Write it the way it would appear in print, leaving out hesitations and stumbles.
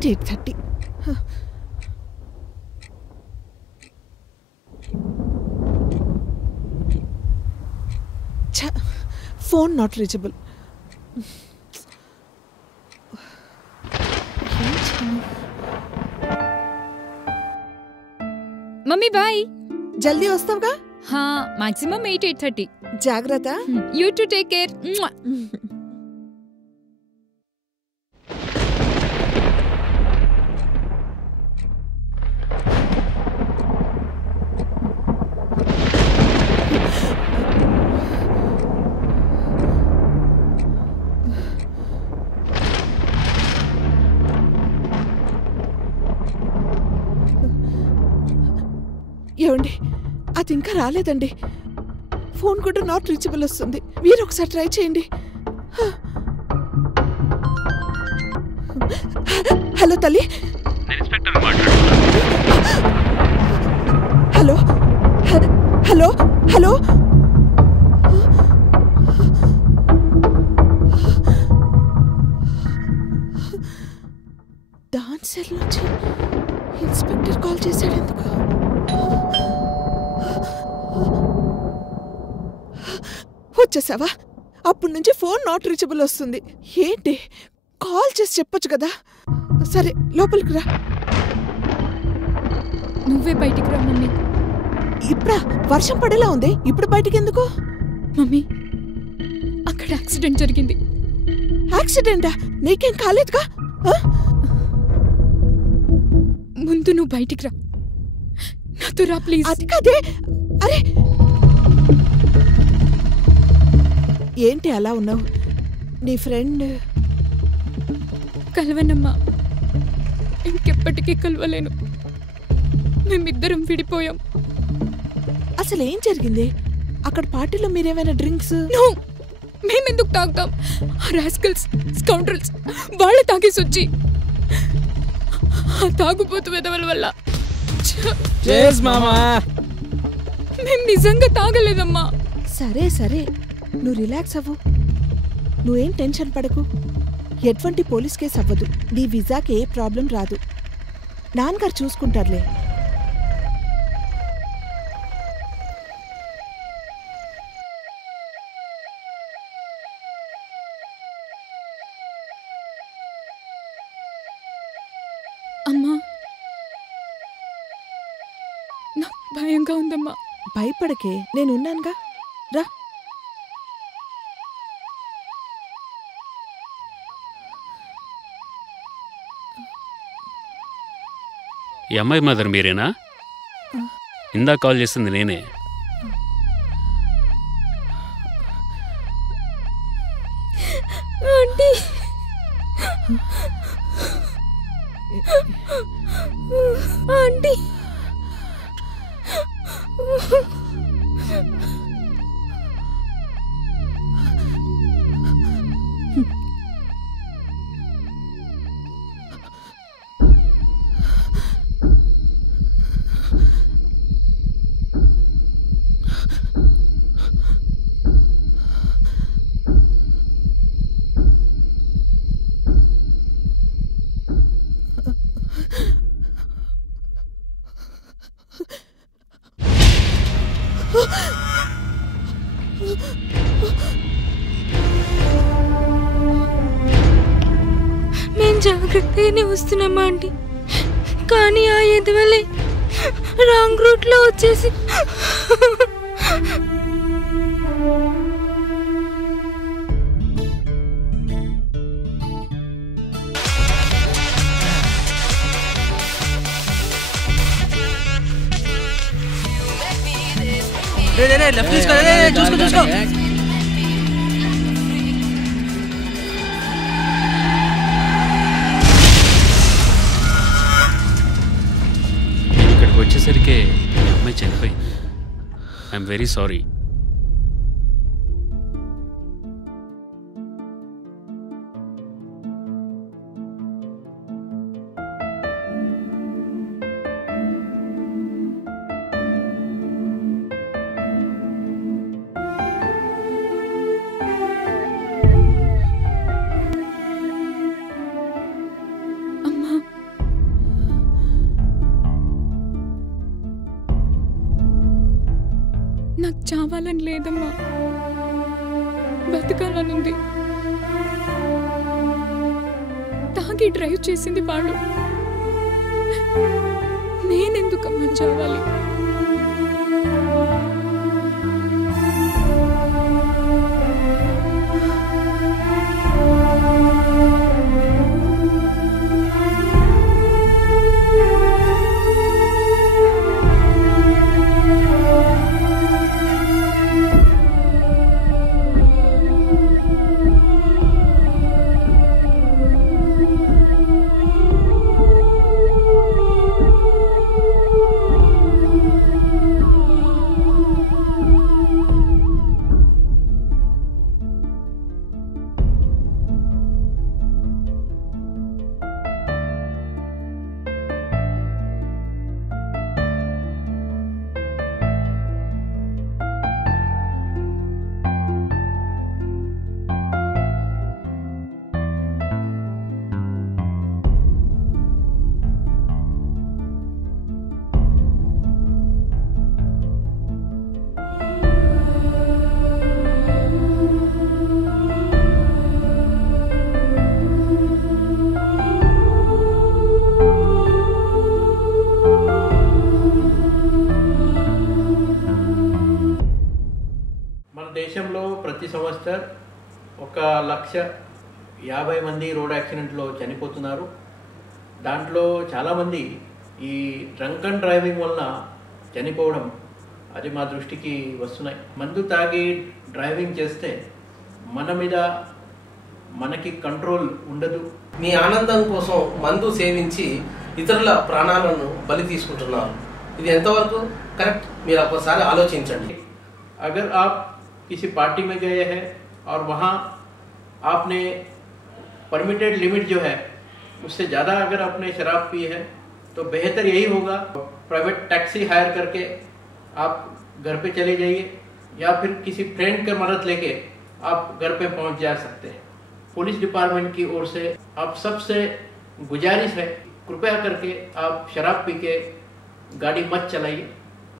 8:30. Phone not reachable. Mummy bye. जल्दी వస్తావుగా? हाँ मैक्सिमम 8:30. జాగ్రత్త. You too take care. ఏమండి అది ఇంకా రాలేదండి. ఫోన్ కూడా నాట్ రీచబుల్ వస్తుంది. మీరు ఒకసారి ట్రై చేయండి. హలో తల్లి. Hello hello hello dance cell నుంచి ఇన్స్పెక్టర్ కాల్ చేశాడు ఎందుకు? వచ్చేసావా? అప్పటి నుంచి ఫోన్ నాట్ రీచబుల్ వస్తుంది. ఏంటి కాల్ చేసి చెప్పొచ్చు కదా. సరే లోపలికి రా. నువ్వే బయటికి రా మమ్మీ. ఇప్పుడా? వర్షం పడేలా ఉంది. ఇప్పుడు బయటికి ఎందుకు? మమ్మీ అక్కడ యాక్సిడెంట్ జరిగింది. యాక్సిడెంటా? నీకేం కాలేదుగా? ముందు నువ్వు బయటికి రా. నాతో రా ప్లీజ్. అది కాదే. అరే ఏంటి అలా ఉన్నావు? నీ ఫ్రెండ్ కలవనమ్మా. ఇంకెప్పటికీ కలవలేను. మేమిద్దరం విడిపోయాం. అసలు ఏం జరిగింది అక్కడ? పార్టీలో మీరేమైనా డ్రింక్స్? నో, మేమెందుకు తాగుతాం? ఆ రాస్కల్స్, స్కౌండ్రల్స్ వాళ్ళు తాగేసి వచ్చి ఆ తాగుబోతు వెదవల వల్ల మేము నిజంగా తాగలేదమ్మా. సరే సరే నువ్వు రిలాక్స్ అవ్వు. నువ్వేం టెన్షన్ పడకు. ఎటువంటి పోలీస్ కేసు అవ్వదు. నీ వీసాకి ఏ ప్రాబ్లం రాదు. నాన్నగారు చూసుకుంటారులే. అమ్మా నాకు భయంగా ఉందమ్మా. భయపడకే, నేనున్నానుగా. రా. ఈ అమ్మాయి మదర్ మీరేనా? ఇందా కాల్ చేసింది నేనే. ఆంటీ ఆంటీ మేము జాగ్రత్తగానే వస్తున్నామా ఆంటీ. కానీ ఆ ఎదువలే రాంగ్ రూట్లో వచ్చేసి లెఫ్ట్ తీసుకో. చూసుకో చూసుకో. ఇక్కడికి వచ్చేసరికి మీ అమ్మాయి చనిపోయింది. I'm very sorry. అమ్మా నాకు చావాలని లేదమ్మా, బతకాలనుంది. తాగి డ్రైవ్ చేసింది వాడు, నేనెందుకమ్మా చావాలి? దేశంలో ప్రతి సంవత్సరం 1,50,000 మంది రోడ్ యాక్సిడెంట్లో చనిపోతున్నారు. దాంట్లో చాలామంది ఈ డ్రంక్ అండ్ డ్రైవింగ్ వలన చనిపోవడం అది మా దృష్టికి వస్తున్నాయి. మందు తాగి డ్రైవింగ్ చేస్తే మన మీద మనకి కంట్రోల్ ఉండదు. మీ ఆనందం కోసం మందు సేవించి ఇతరుల ప్రాణాలను బలి తీసుకుంటున్నారు. ఇది ఎంతవరకు కరెక్ట్? మీరు ఒకసారి ఆలోచించండి. अगर आप किसी पार्टी में गए हैं और वहाँ आपने परमिटेड लिमिट जो है उससे ज़्यादा अगर आपने शराब पी है तो बेहतर यही होगा प्राइवेट टैक्सी हायर करके आप घर पे चले जाइए या फिर किसी फ्रेंड की मदद लेके आप घर पे पहुंच जा सकते हैं. पुलिस डिपार्टमेंट की ओर से आप सबसे गुजारिश है, कृपया करके आप शराब पी के गाड़ी मत चलाइए.